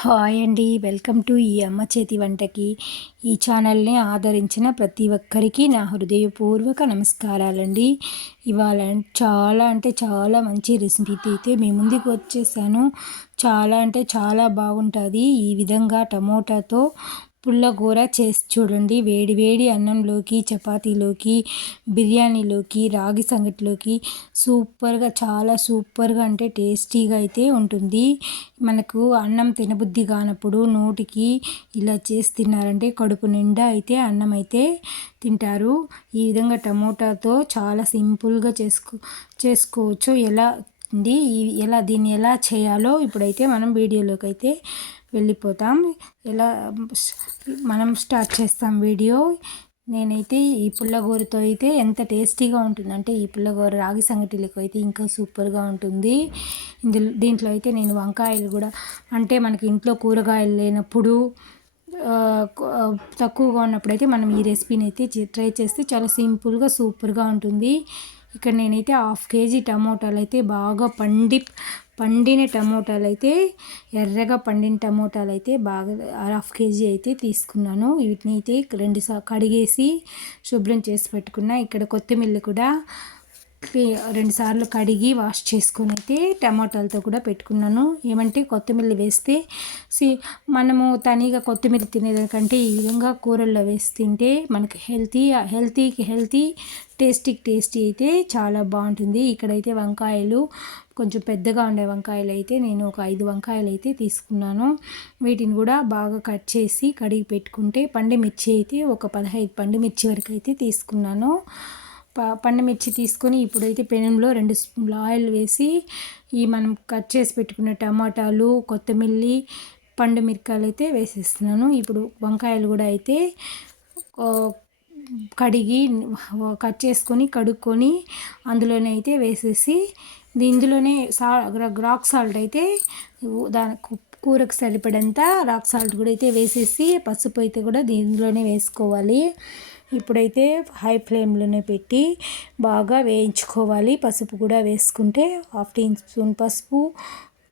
Hi అండి. Welcome to ఈ అమ్మ చేతి వంటకి. ఈ ఛానల్ని ఆదరించిన ప్రతి ఒక్కరికి నా హృదయపూర్వక నమస్కారాలండి. ఇవాళ చాలా అంటే చాలా మంచి రెసిపీ అయితే మీ ముందుకు వచ్చేసాను. చాలా అంటే చాలా బాగుంటుంది. ఈ విధంగా టమోటాతో పుల్లకూర చేసి చూడండి. వేడి వేడి అన్నంలోకి చపాతీలోకి బిర్యానీలోకి రాగి సంగటిలోకి సూపర్గా చాలా సూపర్గా అంటే టేస్టీగా అయితే ఉంటుంది. మనకు అన్నం తినబుద్ధి కానప్పుడు నోటికి ఇలా చేసి తిన్నారంటే కడుపు నిండా అయితే అన్నం అయితే తింటారు. ఈ విధంగా టమోటాతో చాలా సింపుల్గా చేసుకో చేసుకోవచ్చు. ఎలా ఎలా దీన్ని ఎలా చేయాలో ఇప్పుడైతే మనం వీడియోలోకి అయితే వెళ్ళిపోతాం. ఎలా మనం స్టార్ట్ చేస్తాం వీడియో. నేనైతే ఈ పుల్లగూరతో అయితే ఎంత టేస్టీగా ఉంటుందంటే ఈ పుల్లగూర రాగి సంగటిలకు అయితే ఇంకా సూపర్గా ఉంటుంది. ఇందులో దీంట్లో అయితే నేను వంకాయలు కూడా అంటే మనకి ఇంట్లో కూరగాయలు లేనప్పుడు తక్కువగా ఉన్నప్పుడు అయితే మనం ఈ రెసిపీని అయితే ట్రై చేస్తే చాలా సింపుల్గా సూపర్గా ఉంటుంది. ఇక్కడ నేనైతే హాఫ్ కేజీ టమోటాలు అయితే బాగా పండి పండిన టమోటాలు అయితే ఎర్రగా పండిన టమోటాలు అయితే బాగా హాఫ్ కేజీ అయితే తీసుకున్నాను. వీటిని అయితే రెండు కడిగేసి శుభ్రం చేసి పెట్టుకున్నా. ఇక్కడ కొత్తిమీర కూడా రెండు సార్లు కడిగి వాష్ చేసుకొని అయితే టమాటాలతో కూడా పెట్టుకున్నాను. ఏమంటే కొత్తిమీర వేస్తే సి మనము తనిగా కొత్తిమీర తినేదానికంటే ఈ విధంగా కూరల్లో వేసి తింటే మనకి హెల్తీ హెల్తీకి హెల్తీ టేస్టీకి టేస్టీ అయితే చాలా బాగుంటుంది. ఇక్కడైతే వంకాయలు కొంచెం పెద్దగా ఉండే వంకాయలు అయితే నేను ఒక ఐదు వంకాయలు అయితే తీసుకున్నాను. వీటిని కూడా బాగా కట్ చేసి కడిగి పెట్టుకుంటే పండు మిర్చి అయితే ఒక పదహైదు పండు మిర్చి వరకు అయితే తీసుకున్నాను. పండుమిర్చి తీసుకొని ఇప్పుడైతే పెనంలో రెండు స్పూన్ల ఆయిల్ వేసి ఈ మనం కట్ చేసి పెట్టుకున్న టమాటాలు కొత్తిమీర పండు మిరకాయలు అయితే వేసేస్తున్నాను. ఇప్పుడు వంకాయలు కూడా అయితే కడిగి కట్ చేసుకొని కడుక్కొని అందులోనే అయితే వేసేసి ఇందులోనే సా రాక్ సాల్ట్ అయితే దాని కూరకు సరిపడంత రాక్ సాల్ట్ కూడా అయితే వేసేసి పసుపు అయితే కూడా దీనిలోనే వేసుకోవాలి. ఇప్పుడైతే హై ఫ్లేమ్లోనే పెట్టి బాగా వేయించుకోవాలి. పసుపు కూడా వేసుకుంటే హాఫ్ టీ స్పూన్ పసుపు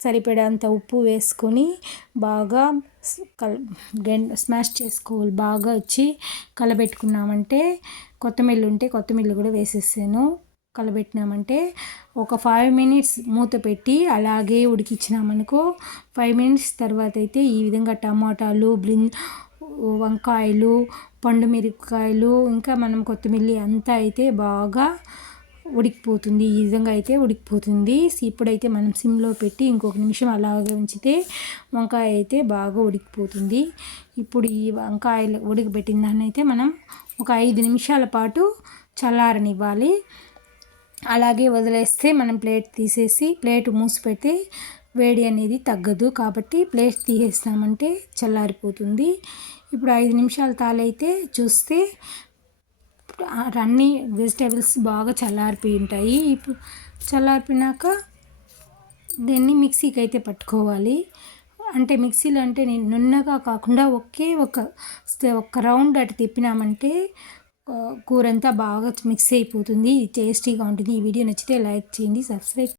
సరిపడేంత ఉప్పు వేసుకొని బాగా కల్ స్మాష్ చేసుకోవాలి. బాగా వచ్చి కలబెట్టుకున్నామంటే కొత్తిమీర ఉంటే కొత్తిమీర కూడా వేసేసాను. కలబెట్టినామంటే ఒక ఫైవ్ మినిట్స్ మూత పెట్టి అలాగే ఉడికించినామనుకో ఫైవ్ మినిట్స్ తర్వాత అయితే ఈ విధంగా టమాటాలు బ్రింజ్ వంకాయలు పండు మిరపకాయలు ఇంకా మనం కొత్తిమీర అంతా అయితే బాగా ఉడికిపోతుంది. ఈ విధంగా అయితే ఉడికిపోతుంది. ఇప్పుడైతే మనం సిమ్లో పెట్టి ఇంకొక నిమిషం అలాగే ఉంచితే వంకాయ అయితే బాగా ఉడికిపోతుంది. ఇప్పుడు ఈ వంకాయలు ఉడికిపెట్టిన దాన్ని అయితే మనం ఒక ఐదు నిమిషాల పాటు చల్లారనివ్వాలి. అలాగే వదిలేస్తే మనం ప్లేట్ తీసేసి ప్లేట్ మూసి పెడితే వేడి అనేది తగ్గదు. కాబట్టి ప్లేట్ తీసేస్తామంటే చల్లారిపోతుంది. ఇప్పుడు ఐదు నిమిషాలు తాలైతే చూస్తే అన్ని వెజిటేబుల్స్ బాగా చల్లారిపోయి ఉంటాయి. ఇప్పుడు చల్లారిపోయినాక దీన్ని మిక్సీకి అయితే పట్టుకోవాలి. అంటే మిక్సీలో అంటే నేను నున్నగా కాకుండా ఒకే ఒక ఒక రౌండ్ అటు తిప్పినామంటే కూరంతా బాగా మిక్స్ అయిపోతుంది. టేస్టీగా ఉంటుంది. ఈ వీడియో నచ్చితే లైక్ చేయండి సబ్స్క్రైబ్